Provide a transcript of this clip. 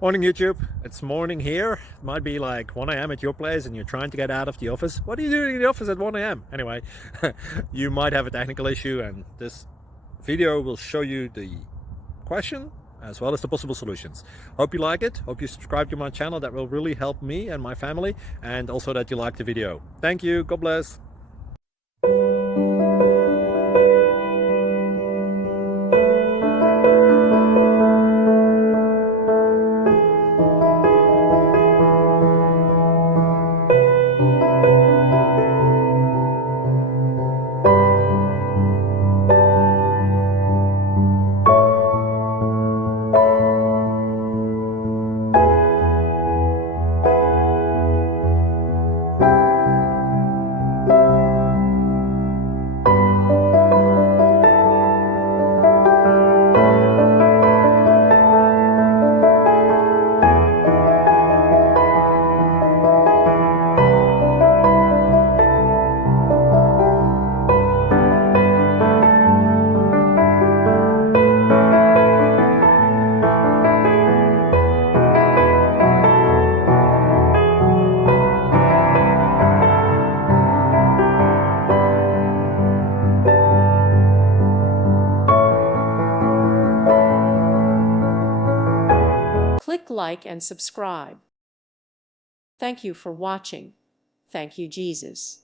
Morning YouTube, it's morning here. It might be like 1 a.m. at your place and you're trying to get out of the office. What are you doing in the office at 1 a.m.? Anyway, you might have a technical issue and this video will show you the question as well as the possible solutions. Hope you like it, hope you subscribe to my channel. That will really help me and my family, and also that you like the video. Thank you, God bless. Click like and subscribe. Thank you for watching. Thank you, Jesus.